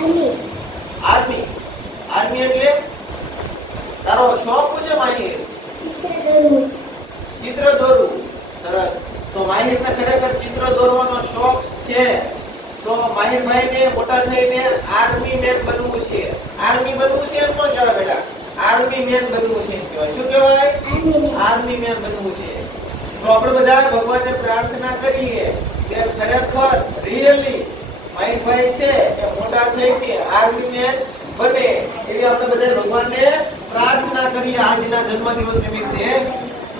Army army એટલે તારો શોખ શું છે માહિર? ચિત્ર દોરવું. સરસ. તો માહિરને ખરેખર ચિત્ર દોરવાનો શોખ છે. તો માહિરભાઈને મોટા થઈને આર્મી મેન બનવું છે. આર્મી બનવું છે એમ ન કહેવાય બેટા, આર્મી મેન બનવું છે એમ કહેવાય. શું કહેવાય? આર્મી મેન બનવું છે. તો આપણે બધા ભગવાનને પ્રાર્થના કરીએ કે ખરેખર રિયલી માહિરભાઈ છે એ મોટા થઈને આર્મી મેન બને એવી આપણે બધા ભગવાનને પ્રાર્થના કરીએ આજના જન્મદિવસ નિમિત્તે.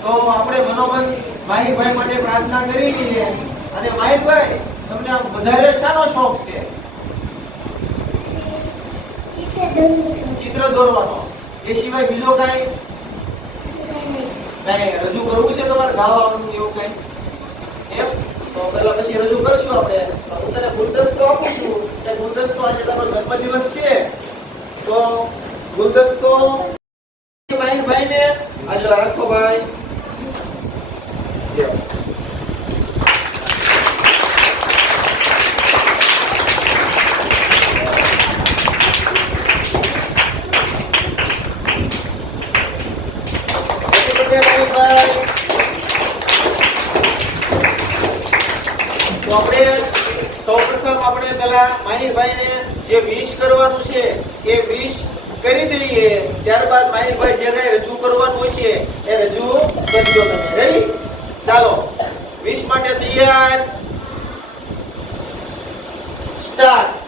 તો આપણે મનોમન માહિરભાઈ માટે પ્રાર્થના કરી લઈએ. અને માહિરભાઈ, તમને આમ વધારે શાનો શોખ છે? ચિત્ર દોરવાનો. એ સિવાય બીજો કઈ રજૂ કરવું છે તમારે, ગાવાનું એવું કઈ એમ? તો પેલા પછી રજૂ કરશું આપણે. હું તને ગુલદસ્તો આપું છું. એ ગુલદસ્તો આજે તારો જન્મદિવસ છે તો ગુલદસ્તો માહિરભાઈને આજો રાખો ભાઈ. તો આપણે સૌપ્રથમ આપણે પેલા માહિરભાઈને જે વિશ કરવાનું છે એ વિશ કરી દઈએ. ત્યારબાદ માહિરભાઈ જે કઈ રજૂ કરવાનું છે એ રજૂ કરજો. તમે રેડી? ચાલો, વિશ માટે તૈયાર, સ્ટાર્ટ.